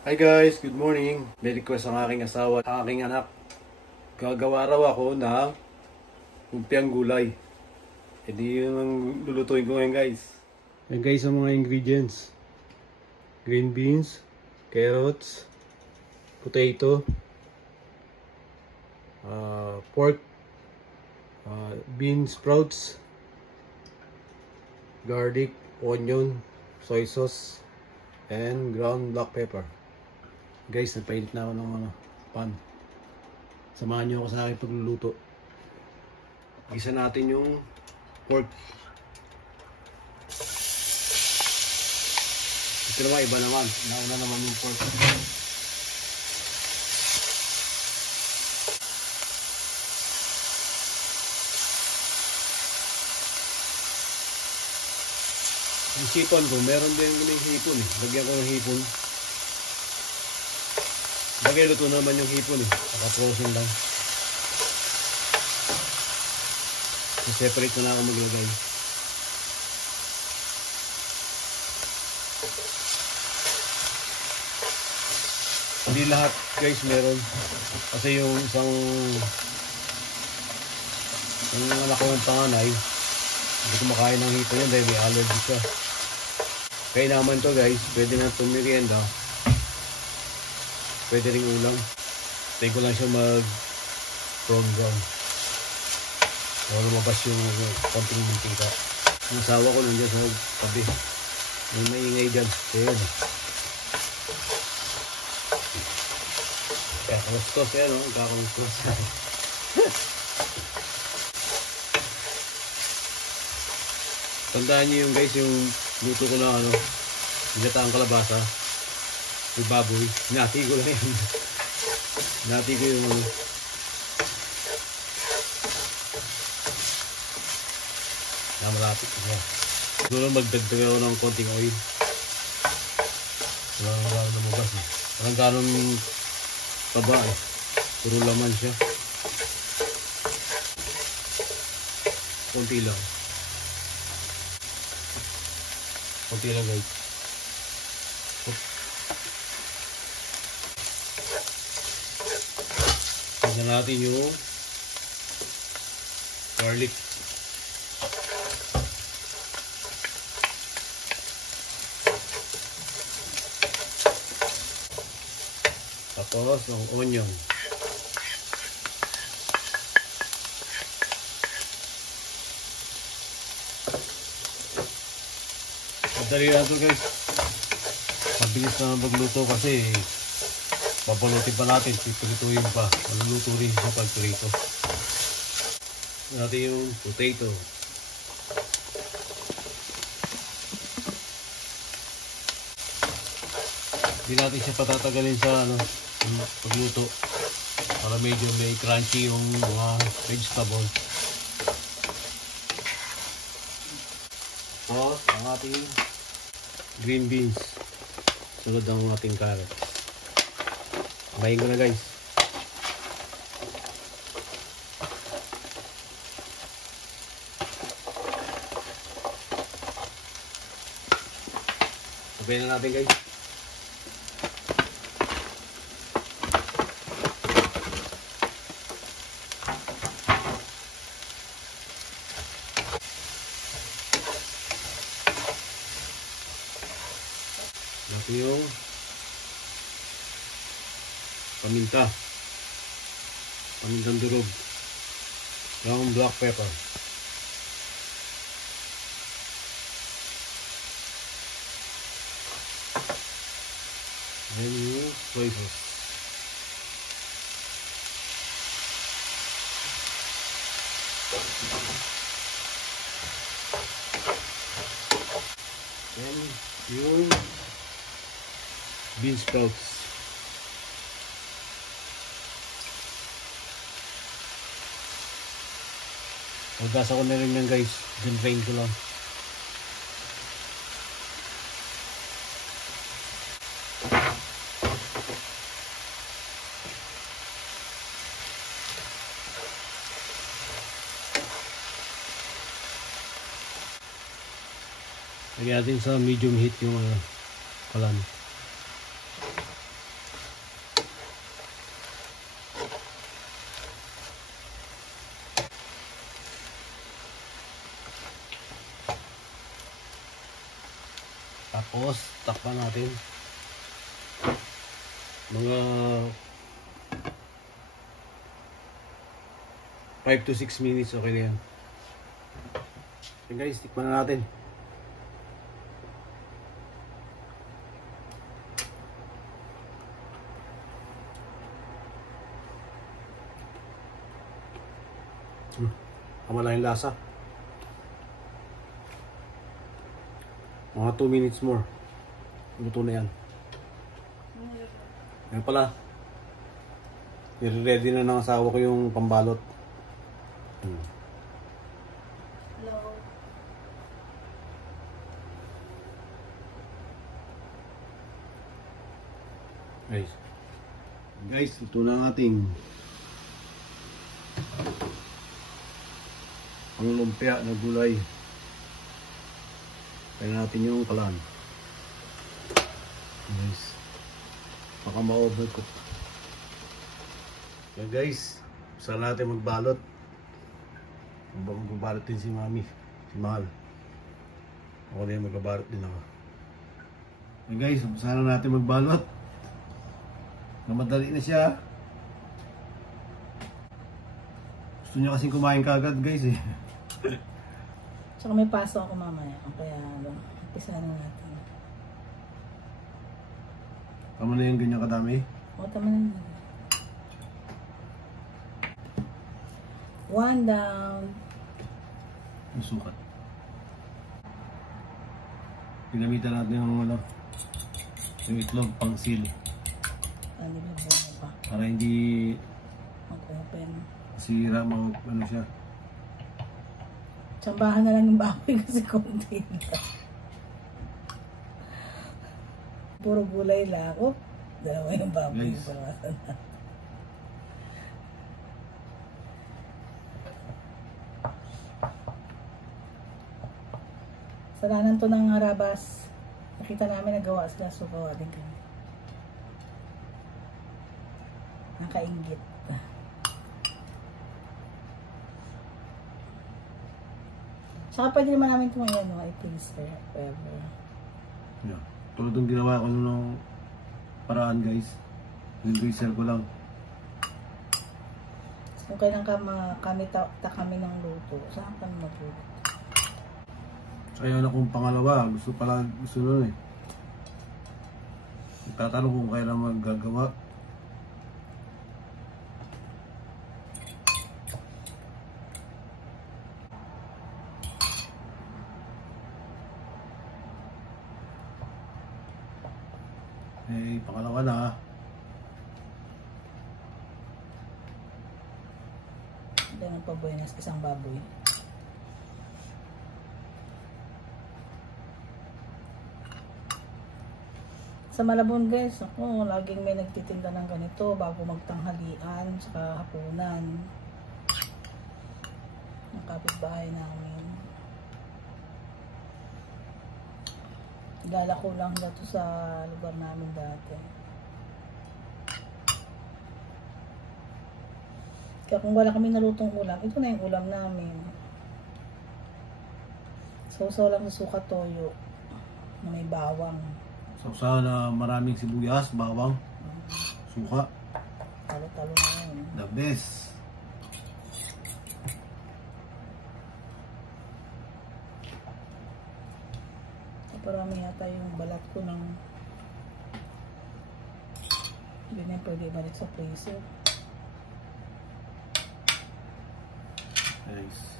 Hi guys, good morning. May request ang aking asawa at aking anak. Gagawa raw ako ng lumpiang gulay. E di yun ang lulutuin ko ngayon guys. Yan guys ang mga ingredients. Green beans, carrots, potato, pork, bean sprouts, garlic, onion, soy sauce, and ground black pepper. Guys, nagpainit na ako ng pan. Samahan nyo ako sa aking pagluluto. Gisa natin yung pork. Ito naman, iba naman. Nauna naman yung pork. Yung sipon ko, meron din yung hipon eh. Lagyan ko ng hipon. Bagay, luto naman yung hipon eh. Naka-frozen lang. So, separate ko na ako maglagay. Hindi lahat guys meron. Kasi yung anak kong panganay, hindi kumakain ng hipon yan dahil may allergy siya. Kaya naman to guys, pwede na itong merienda. Pwede ring ulam. Tayo ko lang siya mag-brown brown. So lumabas yung konting mantika. Ang asawa ko nandiyan sa tabi. May maingay dyan. Kaya yun. Kaya kalustos yan o. Kakalustos. Tandaan nyo yung guys yung luto ko na ginataang kalabasa. Yung baboy, hinati ko lang yan. Hinati ko yung malapit ko siya. Siguro magdagdag ako ng konting oil. Walang lumabas eh. Walang ganong taba eh. Puro laman siya. Konti lang. Konti lang guys. Tignan natin yung garlic. Tapos ang onion. Madali na ito guys. Mabilis na magluto kasi papalutin pa natin, pipirituin pa. Maluluto rin sa pagpirito. Natin yung potato. Hindi natin siya patatagalin sa pagluto para medyo may crunchy yung mga vegetable. Tapos ang ating green beans. Sunod ang ating carrot. Mahin ko na guys. Okay na natin guys. Natin yung pamintang durog, ground black pepper, and yung soy sauce. And yung bean sprouts. Magasa ko na rin yan guys. Drain ko lang. Lagyan natin sa medium heat yung kalan. Pa natin. Mga 5 to 6 minutes, okay na yan. Okay guys, tikman na natin. Tama lang yung lasa. Mga 2 minutes more. Luto na yan. Ngayon pala, i-ready na ng asawa ko yung pambalot. Hello. Guys, ito na ang ating lumpia na gulay. Kaya natin yung kalan. Guys, baka ma-overcook. Kaya guys, saan natin magbalot? Magbabalot din si Mami, si Mahal. Ako na yung magbabalot din ako. Kaya guys, saan natin magbalot? Namadali na siya. Gusto niya kasing kumain kagad guys eh. Tsaka may paso ako mamaya. Kaya umpisa na natin. Tama na yung ganyan kadami? O, tama na yun. 1 down. Yung sukat. Pinamitan natin yung ano, yung itlog pang seal. Ano ba yung pa? Para hindi Mag-open. sira, ano siya. Tsambahan na lang yung baboy kasi konti na. Puro gulay lang. Oh, dalawa yung baboy. Guys. Bawasan na. Salanan to ng harabas. Nakita namin nagawa sila, so gawa din kami. Nakainggit. Saka pwede naman namin itong ano, i-taster. Whatever. Yeah. Tulad ng ginawa ko nung paraan guys. Yung ko lang. Kung kailan kami ng luto, saan kami magluto? So ayun akong pangalawa. Gusto nun eh. Tatanong kung kailan maggagawa. Eh, pangalawa na. Ganun pa buenas, isang baboy. Sa Malabon guys, ako, laging may nagtitinda ng ganito bago magtanghalian, saka hapunan. Ang kapitbahay namin. Lalako lang dito sa lugar namin dati. Kaya kung wala kami nalutong ulam, ito na yung ulam namin. Sausaw lang sa suka toyo na may bawang. Sausaw na maraming sibuyas, bawang, suka. Talo-talo na yun. The best. Parami yata yung balat ko ng hindi na pwede ibalik sa freezer. Guys,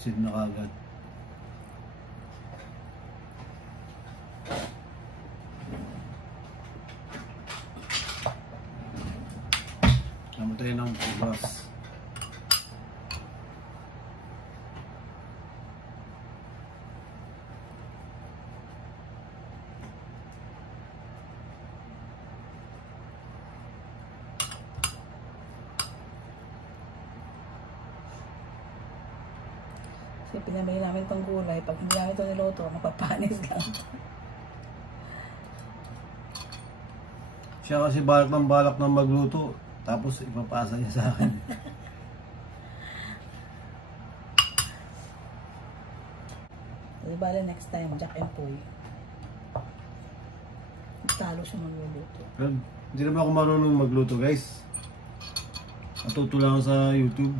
sit na kagad. Namatay ng bukas. Kasi pinamili namin itong gulay. Pag hindi namin ito niluto, mapapanis lang. Siya kasi balak ng magluto. Tapos ipapasa niya sa akin. Di bale next time, Jack and Poy. talo siya magluluto. Pero, hindi naman ako marunong magluto guys. Natuto lang ako sa YouTube.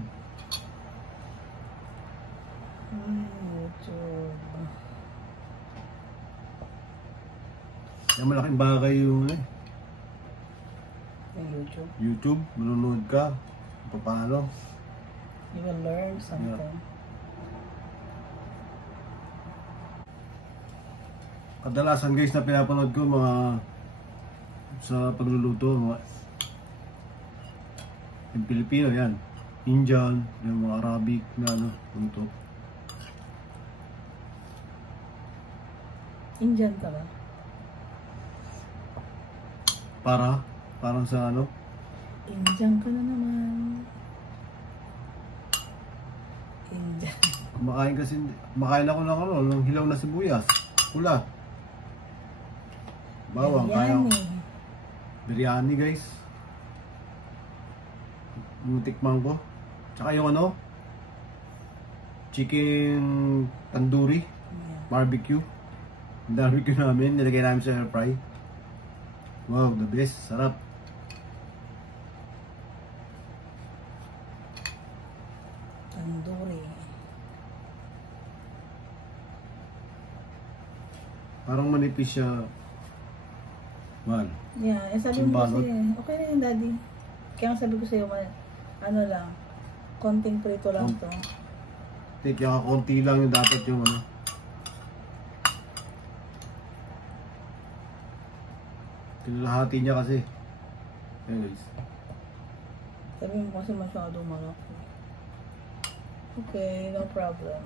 YouTube. Yung malaking bagay yung Yung YouTube. YouTube, manunood ka. Paano? You will learn something. Yeah. Kadalasan guys na pinapanood ko mga sa pagluluto, mga yung Pilipino yan, Indian, yung mga Arabic na luto. Indian ka ba? Parang sa Indian ka na naman. Indian. Kumakain ako ng hilaw na sibuyas, pula. Bawang, kaya biryani guys. Yung tikman ko. Tsaka yung chicken tandoori, barbecue. Yung barbecue namin, nilagay namin sa air fry. Wow, the best, sarap. Tandoori. Parang manipis siya. Man. Yeah, sabi mo kasi, okay na yun daddy. Kaya nga sabi ko sa'yo, lang, konting prito lang to. Kaya konti lang yung dapat yung Pinulahati niya kasi. Anyways. Sabi mo kasi masyado malaki. Okay, no problem.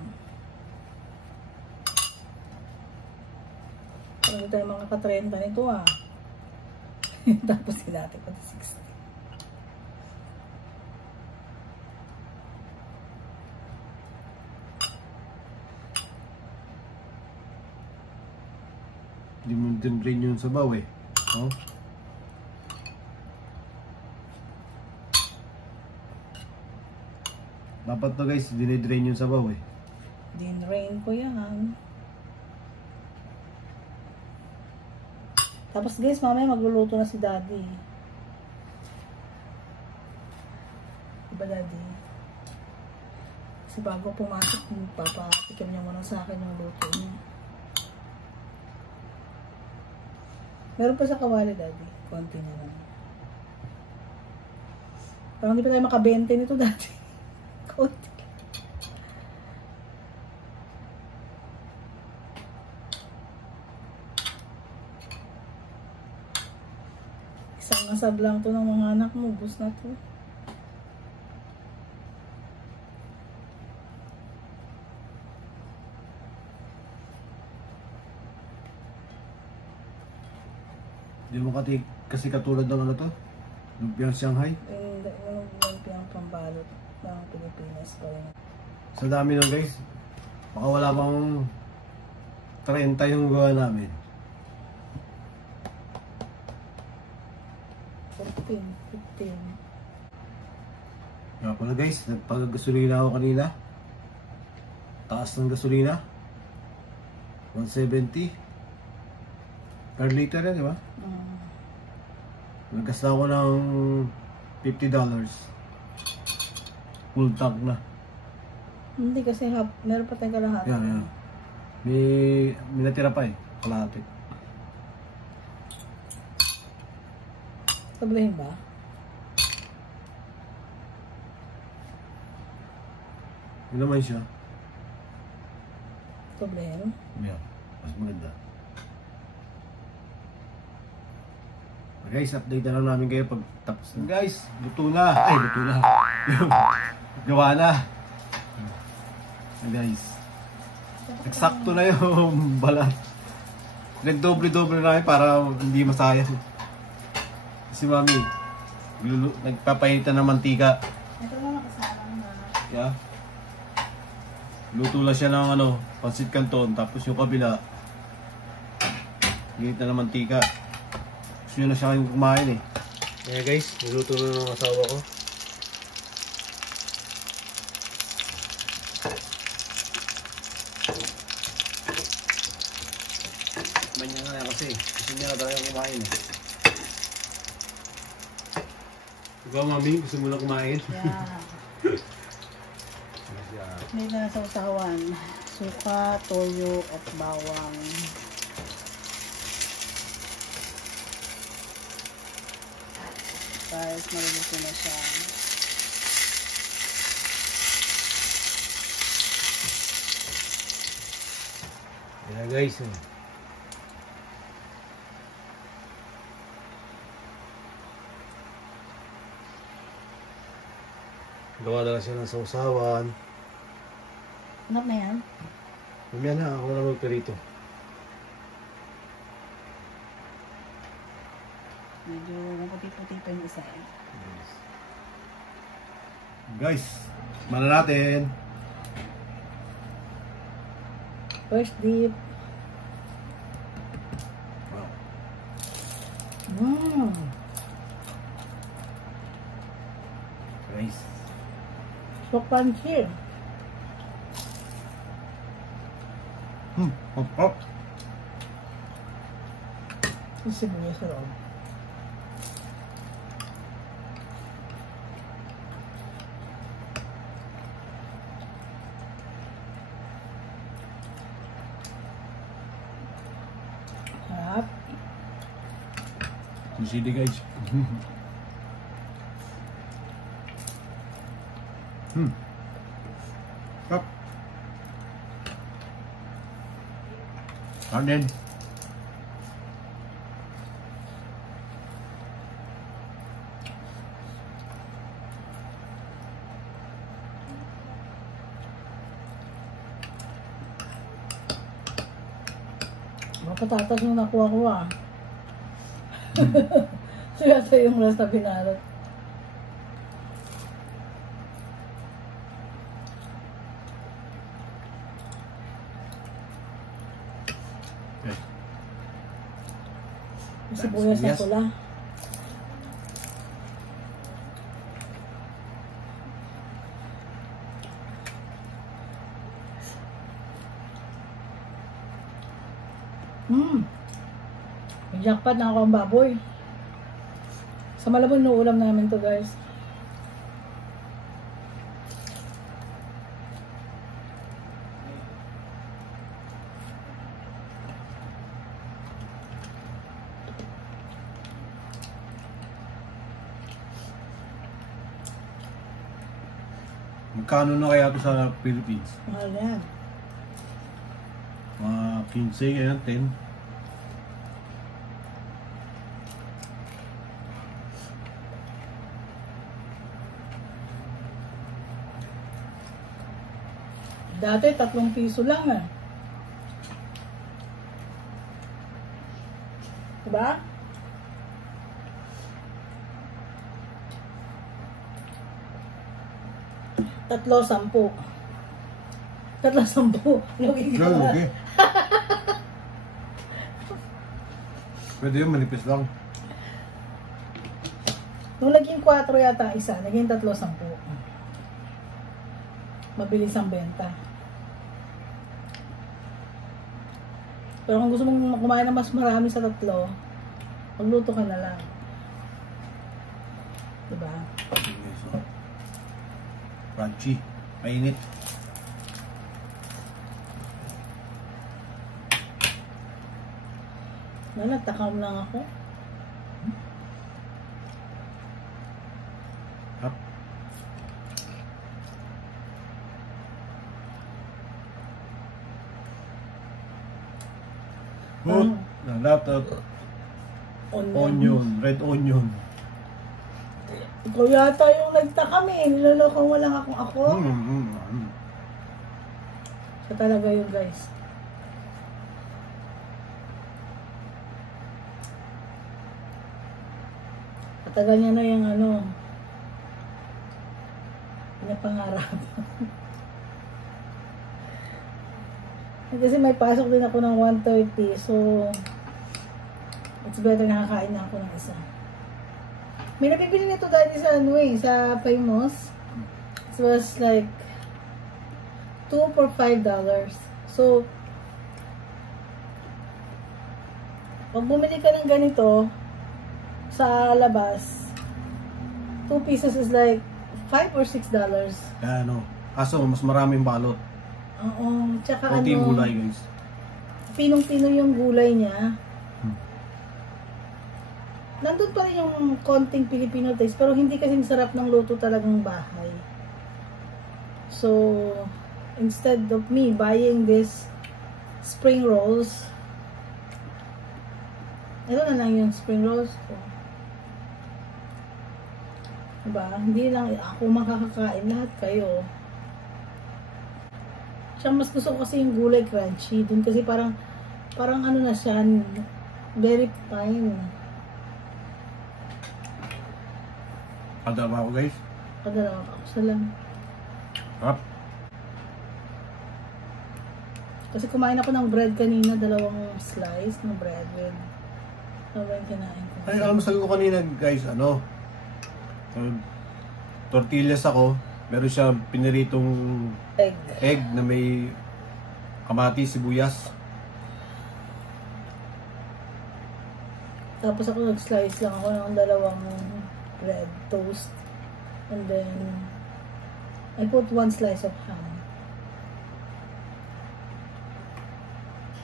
Hindi tayo mga ka-30 nito Tapos sinati pa 60. Hindi mo din drain yung sabaw Oh. Dapat to guys, dinidrain yung sabaw Dinrain ko yan. Tapos guys, mamaya magluluto na si daddy. Diba daddy? Kasi bago pumasok, papatikim niya muna sa akin yung luto niya. Meron pa sa kawali daddy. Konti na lang. Parang hindi pa tayo makabente nito daddy. Konti. Isang nasab lang to ng mga anak mo. Bus na to. Hindi mo kasi katulad ng to? Lumpiang Shanghai? Yung lumpiang pambalot ng Pilipinas pa rin. Sa dami nun guys. Baka wala pang 30 yung gawa namin. 15. Nga pala guys, nagpag-gasolina ako kanina. Taas ng gasolina. 170 per liter di ba? Nagkasta ako ng $50. Full tank na. Hindi kasi meron pa tayong kalahati. Yan. May natira pa kalahati. Tablahin ba? Yun naman siya. Tablahin? Yeah, mas maganda. Guys, update na lang namin kayo pag tapos na. Guys, luto na. Ay, luto na. Gawa na. Guys, eksakto na yung balat. Nagdoble-doble na para hindi masayang. Si mami, nagpapainitan ng mantika. Ito na nakasama na. Yeah. Luto lang siya ng pansit canton. Tapos yung kabila, initan ng mantika. Gusto nyo na siya kayong kumain Kaya guys, niluto na ng asawa ko. Manya nga yan kasi. Gusto niya talagang kumain eh. Ikaw, mami, gusto mo na kumain? Yeah. May na sa usawan. Suka, toyo, at bawang. Guys, maluluto na siya. Yeah guys. Gawa na siya ng sausawan. Ano na yan? Mamaya na, ako na magperito. Medyo puti-puti pa yung isa eh. Guys, mana natin. First dip. Wow. Guys. So crunchy. Hop, hop. Yung sibuyas sa loob. Sarap. Sisili guys. Sarap. Kanin. Mga patatas yung nakuha ko ah. Siya yung rest na binalot. Okay. Yung sibuyas na pula. May jackpot na ako ang baboy. Sa Malabon no ulam namin to guys. Magkano na kaya ito sa Philippines? Mahal yan. Mga 15, ganyan, 10. Dati 3 piso lang eh. Diba? Tatlo, 10. Tatlo, 10. Lugi ka. Lugi. Pwede yun, manipis lang. Nung naging 4 yata ang isa, naging 3, 10. Mabilis ang benta. Pero kung gusto mong kumain ng mas marami sa 3, magluto ka na lang. Diba? Crunchy. Mainit. Nagtakam lang ako. Hap. Put a lot of onion, red onion. Ikaw yata yung nagtakam eh. Niloloko mo lang ako. Siya talaga yun guys. Patagal niya na yung ano. Pinapangarap. Kasi may pasok din ako ng 1:30. So, it's better nakakain na ako ng isa. May nabibili nito dati sa sa Famous. It was like 2 for $5. So, Pag bumili ka ng ganito sa labas, 2 pieces is like $5 or $6. Kaya ano, kaso mas maraming balot. Oo, tsaka Konti yung ano, gulay guys. pinong-pino yung gulay niya. Nandun pa rin yung konting Filipino taste, pero hindi kasing sarap ng luto talagang bahay. So, instead of me buying this spring rolls, ito na lang yung spring rolls ko. Diba? Hindi lang ako makakakain, lahat kayo. Siya, mas gusto ko kasi yung gulay crunchy. Dun kasi parang ano na siya, very fine. Kadalawa ko guys. Kadalawa ako sa lang. Harap. Kasi kumain ako ng bread kanina, 2 slice ng bread with ano ba yung kinain ko? Ay, alam mo sabi ko kanina guys, ano, tortillas ako, meron siyang piniritong egg na may kamatis, sibuyas. Tapos ako nag-slice lang ako ng 2 bread toast. And then, I put 1 slice of ham.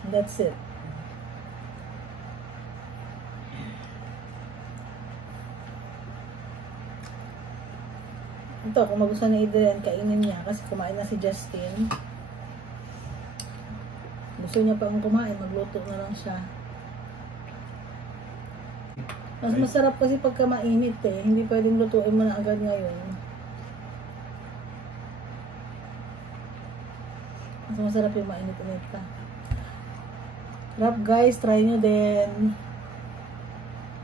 And that's it. Ito, kung magustuhan na Adrian, kainin niya kasi kumain na si Justin. Gusto niya pang kumain, magluto na lang siya. Mas masarap kasi pagka mainit eh. Hindi pwedeng lutuin mo na agad ngayon. Mas masarap yung mainit-init pa. Sarap guys, try nyo din.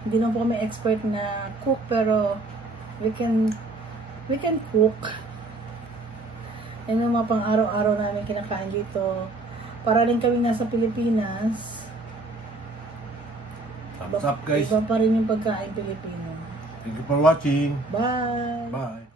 Hindi naman po kami expert na cook, pero we can cook. Yan yung mga pang araw-araw namin kinakain dito. Para rin kami nasa Pilipinas. Thumbs up guys. Iba pa rin yung pagkain Pilipino. Thank you for watching. Bye! Bye.